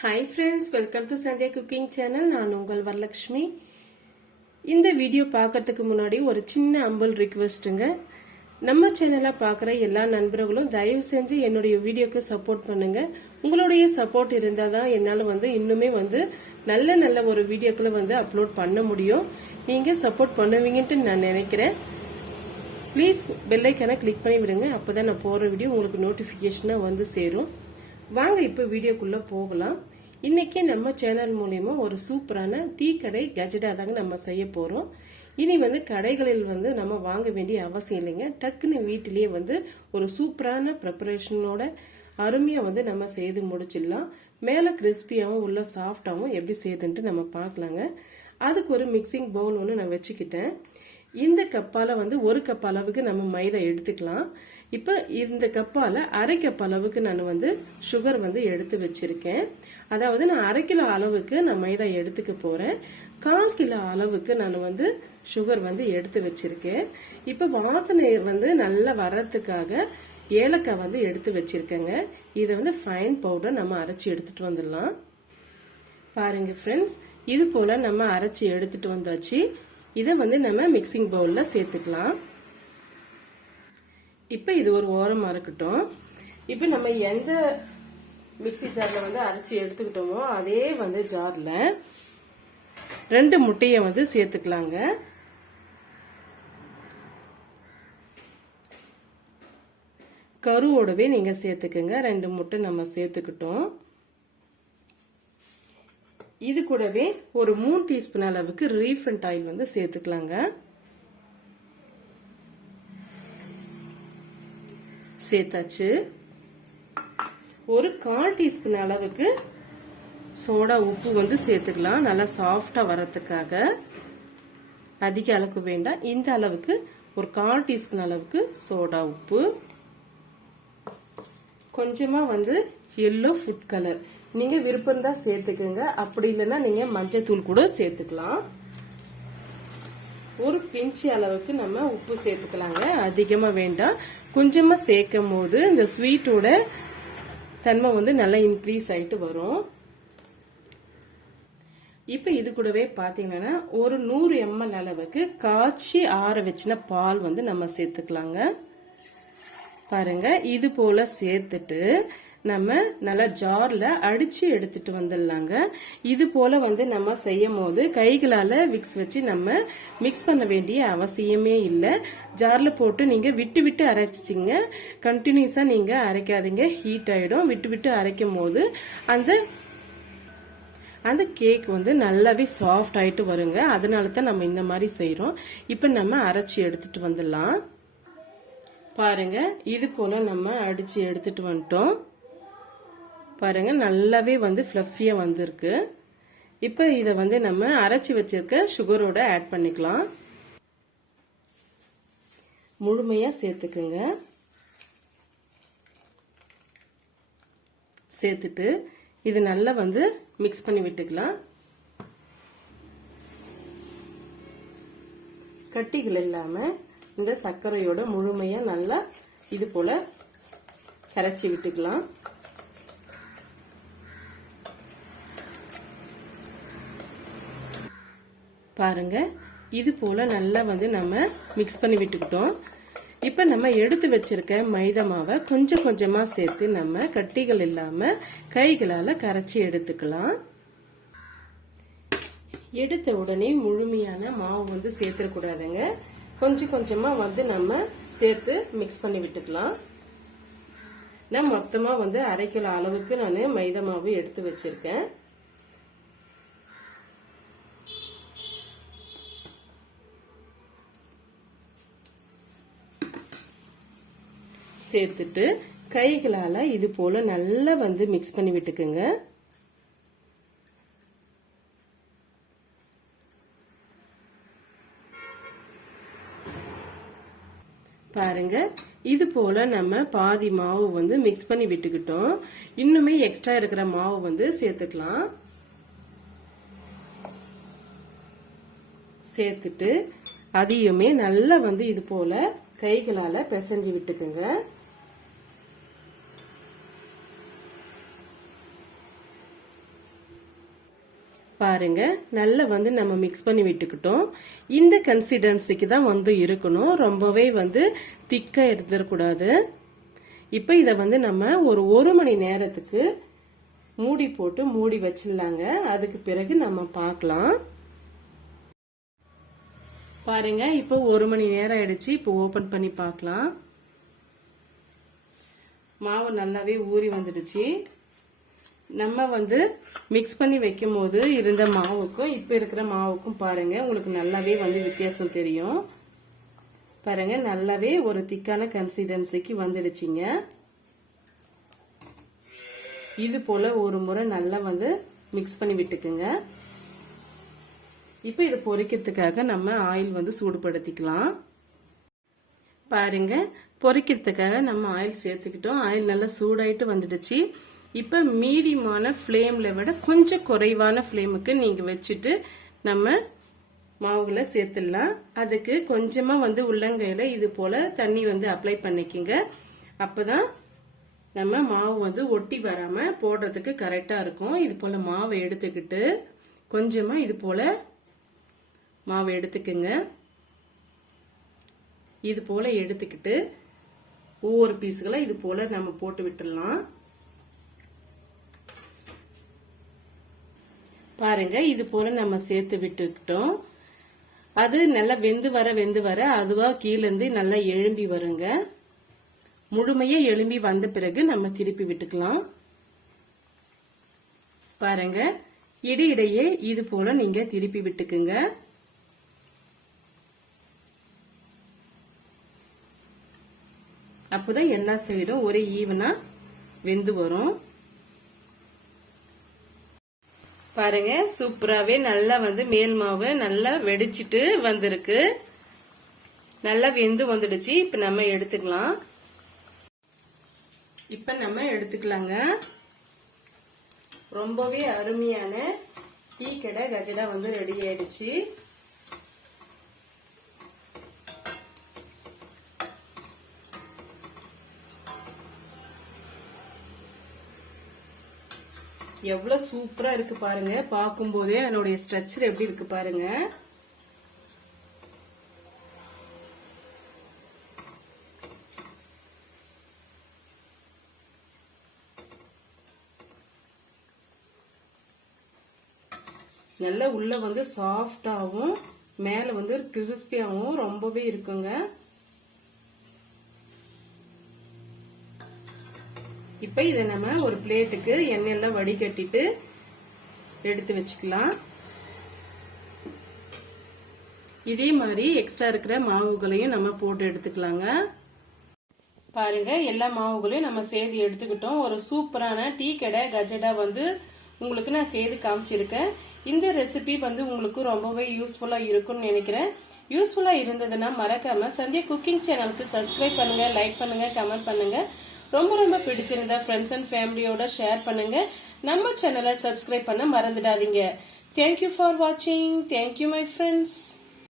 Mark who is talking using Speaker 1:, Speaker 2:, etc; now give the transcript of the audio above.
Speaker 1: Hi friends welcome to Sandhya cooking channel நான் உங்கள் வரலட்சுமி. இந்த வீடியோ பார்க்கறதுக்கு முன்னாடி ஒரு சின்ன அம்பல் ரிக்வெஸ்ட்டுங்க நம்ம சேனலை பார்க்குற எல்லா நண்பர்களும் தயவு செஞ்சு என்னுடைய வீடியோக்கு சப்போர்ட் பண்ணுங்க. உங்களுடைய சப்போர்ட் இருந்தால் தான் என்னால் வந்து இன்னுமே வந்து நல்ல நல்ல ஒரு வீடியோக்களை வந்து அப்லோட் பண்ண முடியும். நீங்கள் சப்போர்ட் பண்ணுவீங்கன்ட்டு நான் நினைக்கிறேன். ப்ளீஸ் பெல்லைக்கான கிளிக் பண்ணி விடுங்க. அப்பதான் நான் போகிற வீடியோ உங்களுக்கு நோட்டிஃபிகேஷனாக வந்து சேரும். வாங்க இப்போ வீடியோக்குள்ள போகலாம். இன்னைக்கு நம்ம சேனல் மூலியமா ஒரு சூப்பரான டீ கடை கஜடா தாங்க நம்ம செய்ய போறோம். இனி வந்து கடைகளில் வந்து நம்ம வாங்க வேண்டிய அவசியம் இல்லைங்க. டக்குன்னு வீட்டிலேயே வந்து ஒரு சூப்பரான ப்ரிப்பரேஷனோட அருமையா வந்து நம்ம செய்து முடிச்சிடலாம். மேல கிறிஸ்பியாவும் உள்ள சாஃப்டாவும் எப்படி செய்யுதுன்ட்டு நம்ம பார்க்கலாங்க. அதுக்கு ஒரு மிக்சிங் பவுல் ஒன்று நான் வச்சுக்கிட்டேன். இந்த கப்பால வந்து ஒரு கப் அளவுக்கு நம்ம மைதா எடுத்துக்கலாம். இப்போ இந்த கப்பால அரை கப் அளவுக்கு நான் வந்து சுகர் வந்து எடுத்து வச்சிருக்கேன். அதாவது நான் அரை கிலோ அளவுக்கு நான் மைதா எடுத்துக்க போறேன். கால் கிலோ அளவுக்கு நான் வந்து சுகர் வந்து எடுத்து வச்சிருக்கேன். இப்போ வாசனை வந்து நல்லா வர்றதுக்காக ஏலக்காய் வந்து எடுத்து வச்சிருக்கேங்க. இதை வந்து ஃபைன் பவுடர் நம்ம அரைச்சி எடுத்துட்டு வந்துடலாம். பாருங்க ஃப்ரெண்ட்ஸ் இது போல நம்ம அரைச்சி எடுத்துட்டு வந்தாச்சு. இதை வந்து நம்ம மிக்சிங் பவுலில் சேர்த்துக்கலாம். இப்போ இது ஒரு ஓரமாக இருக்கட்டும். இப்போ நம்ம எந்த மிக்சி ஜாரில் வந்து அரைச்சி எடுத்துக்கிட்டோமோ அதே வந்து ஜாரில் ரெண்டு முட்டையை வந்து சேர்த்துக்கலாங்க. கருவோடவே நீங்கள் சேர்த்துக்கோங்க. ரெண்டு முட்டை நம்ம சேர்த்துக்கிட்டோம். இது கூடவே ஒரு மூணு டீஸ்பூன் அளவுக்கு ரீஃபண்ட் ஆயில் வந்து சேர்த்துக்கலாங்க. சேர்த்தாச்சு. ஒரு கால் டீஸ்பூன் அளவுக்கு சோடா உப்பு வந்து சேர்த்துக்கலாம் நல்லா சாஃப்டாக வரத்துக்காக அதிக அளவுக்கு வேண்டாம் இந்த அளவுக்கு ஒரு கால் டீஸ்பூன் அளவுக்கு சோடா உப்பு. கொஞ்சமாக வந்து எல்லோ ஃபுட் கலர் நீங்க விருப்பம் தான் சேர்த்துக்கோங்க. அப்படி இல்லைன்னா நீங்க மஞ்சத்தூள் கூட சேர்த்துக்கலாம். ஒரு பிஞ்சு அளவுக்கு நம்ம உப்பு சேர்த்துக்கலாங்க. அதிகமா வேண்டாம். கொஞ்சமா சேர்க்கும் போது இந்த ஸ்வீட்டோட தன்மை வந்து நல்லா இன்க்ரீஸ் ஆயிட்டு வரும். இப்ப இது கூடவே பாத்தீங்கன்னா ஒரு நூறு எம்எல் அளவுக்கு காய்ச்சி ஆற வச்சின பால் வந்து நம்ம சேர்த்துக்கலாங்க. பாருங்க இது போல சேர்த்துட்டு நம்ம நல்லா ஜார்ல அடிச்சு எடுத்துட்டு வந்துடலாங்க. இது போல வந்து நம்ம செய்யும் போது கைகளால விக்ஸ் வச்சு நம்ம மிக்ஸ் பண்ண வேண்டிய அவசியமே இல்லை. ஜார்ல போட்டு நீங்க விட்டு விட்டு அரைச்சிங்க. கண்டினியூஸா நீங்க அரைக்காதீங்க. ஹீட் ஆயிடும். விட்டு விட்டு அரைக்கும் போது அந்த அந்த கேக் வந்து நல்லாவே சாஃப்ட் ஆயிட்டு வருங்க. அதனால தான் நம்ம இந்த மாதிரி செய்யறோம் இப்போ நம்ம அரைச்சி எடுத்துட்டு வந்துடலாம். பாருங்க. இது போல நம்ம அடிச்சு எடுத்துட்டு வந்துட்டோம். பாருங்க நல்லாவே வந்து ஃப்ளஃபியா வந்திருக்கு. இப்போ இதை வந்து நம்ம அரைச்சி வச்சிருக்க சுகரோட ஆட் பண்ணிக்கலாம். முழுமையா சேர்த்துக்குங்க. சேர்த்துட்டு இது நல்லா வந்து மிக்ஸ் பண்ணி விட்டுக்கலாம். கட்டிகள் இல்லாம இந்த சர்க்கரையோட முழுமையா நல்லா இது போல கரைச்சி விட்டுக்கலாம். பாருங்க. இது போல நல்லா வந்து நம்ம மிக்ஸ் பண்ணி விட்டுக்கிட்டோம். இப்ப நம்ம எடுத்து வச்சிருக்க மைதா மாவை கொஞ்சம் கொஞ்சமா சேர்த்து நம்ம கட்டிகள் இல்லாம கைகளால கரைச்சி எடுத்துக்கலாம். எடுத்த உடனே முழுமையான மாவு வந்து சேர்த்துடக்கூடாதுங்க கொஞ்சம் கொஞ்சமா வந்து நம்ம சேர்த்து மிக்ஸ் பண்ணி விட்டுக்கலாம். நான் மொத்தமா வந்து அரை கிலோ அளவுக்கு நான் மைதா மாவு எடுத்து வச்சிருக்கேன். சேர்த்துட்டு கைகளால் இது போல் நல்லா வந்து மிக்ஸ் பண்ணி விட்டுக்குங்க. பாருங்க. இது போல நம்ம பாதி மாவு வந்து மிக்ஸ் பண்ணி விட்டுக்கிட்டோம். இன்னுமே எக்ஸ்ட்ரா இருக்கிற மாவு வந்து சேர்த்துக்கலாம். சேர்த்துட்டு அதையுமே நல்லா வந்து இது போல கைகளால பிசைஞ்சு விட்டுக்குங்க. பாருங்க. நல்லா வந்து நம்ம மிக்ஸ் பண்ணி விட்டுக்கிட்டோம். இந்த கன்சிஸ்டன்சிக்கு தான் வந்து இருக்கணும். ரொம்பவே வந்து திக்கா இருந்துடக்கூடாது இப்போ இதை வந்து நம்ம ஒரு ஒரு மணி நேரத்துக்கு மூடி போட்டு மூடி வச்சிடலாங்க. அதுக்கு பிறகு நம்ம பார்க்கலாம். பாருங்க இப்போ ஒரு மணி நேரம் ஆயிடுச்சு. இப்போ ஓபன் பண்ணி பார்க்கலாம். மாவு நல்லாவே ஊறி வந்துடுச்சு. நம்ம வந்து மிக்ஸ் பண்ணி வைக்கும் போது இருந்த மாவுக்கும் இப்போ இருக்கிற மாவுக்கும் பாருங்க உங்களுக்கு நல்லாவே வந்து வித்தியாசம் தெரியும். பாருங்க நல்லாவே ஒரு திக்கான கன்சிஸ்டன்சிக்கு வந்துடுச்சிங்க. இது போல ஒரு முறை நல்லா வந்து மிக்ஸ் பண்ணி விட்டுக்குங்க. இப்போ இது பொறிக்கிறதுக்காக நம்ம ஆயில் வந்து சூடுபடுத்திக்கலாம். பாருங்க பொறிக்கிறதுக்காக நம்ம ஆயில் சேர்த்துக்கிட்டோம். ஆயில் நல்லா சூடாயிட்டு வந்துடுச்சு. இப்போ மீடியமான ஃப்ளேமில் விட கொஞ்சம் குறைவான ஃப்ளேமுக்கு நீங்கள் வச்சுட்டு நம்ம மாவுகளை சேர்த்துடலாம். அதுக்கு கொஞ்சமாக வந்து உள்ளங்கையில் இது போல் தண்ணி வந்து அப்ளை பண்ணிக்கோங்க. அப்போ தான் நம்ம மாவு வந்து ஒட்டி வராமல் போடுறதுக்கு கரெக்டாக இருக்கும். இது போல் மாவை எடுத்துக்கிட்டு கொஞ்சமாக இது போல் மாவு எடுத்துக்குங்க. இது போல் எடுத்துக்கிட்டு ஒவ்வொரு பீஸுகளை இது போல் நம்ம போட்டு விட்டுடலாம். பாருங்க இது போல நம்ம சேர்த்து விட்டுக்கிட்டோம். அது நல்லா வெந்து வர வெந்து வர அதுவா கீழேருந்து நல்லா எழும்பி வருங்க. முழுமையா எழும்பி வந்த பிறகு நம்ம திருப்பி விட்டுக்கலாம். பாருங்க இடையிடையே இது போல நீங்க திருப்பி விட்டுக்குங்க. அப்போதான் எல்லா சைடும் ஒரே ஈவனா வெந்து வரும். பாருங்க சூப்பராகவே நல்லா வந்து மேல் மாவு நல்லா வெடிச்சிட்டு வந்திருக்கு. நல்லா வெந்து வந்துடுச்சு. இப்போ நம்ம எடுத்துக்கலாம். இப்போ நம்ம எடுத்துக்கலாங்க. ரொம்பவே அருமையான டீ கடை கஜடா வந்து ரெடி ஆயிடுச்சு. எவ்வளவு சூப்பரா இருக்கு பாருங்க. பார்க்கும்போதே அதனுடைய ஸ்ட்ரக்சர் எப்படி இருக்கு பாருங்க. நல்லா உள்ள வந்து சாஃப்டாகவும் மேல வந்து கிறிஸ்பியாகவும் ரொம்பவே இருக்குங்க. இப்ப இதை நம்ம ஒரு பிளேட்டுக்கு எண்ணெயெல்லாம் வடிகட்டிட்டு எடுத்து வச்சுக்கலாம். இதே மாதிரி எக்ஸ்ட்ரா இருக்கிற மாவுகளையும் நம்ம போட்டு எடுத்துக்கலாங்க. பாருங்க எல்லா மாவுகளையும் நம்ம சேர்த்து எடுத்துக்கிட்டோம். ஒரு சூப்பரான டீ கடை கஜடா வந்து உங்களுக்கு நான் செய்து காமிச்சிருக்கேன். இந்த ரெசிபி வந்து உங்களுக்கு ரொம்பவே யூஸ்ஃபுல்லாக இருக்கும்னு நினைக்கிறேன். யூஸ்ஃபுல்லாக இருந்ததுன்னா மறக்காமல் சந்தியா குக்கிங் சேனலுக்கு சப்ஸ்கிரைப் பண்ணுங்கள் லைக் பண்ணுங்கள் கமெண்ட் பண்ணுங்கள் ரொம்ப ரொம்ப பிடிச்சிருந்தா ஃப்ரெண்ட்ஸ் அண்ட் ஃபேமிலியோட ஷேர் பண்ணுங்க. நம்ம சேனலை சப்ஸ்கிரைப் பண்ண மறந்துடாதீங்க. தேங்க்யூ ஃபார் வாட்சிங் தேங்க்யூ மை ஃப்ரெண்ட்ஸ்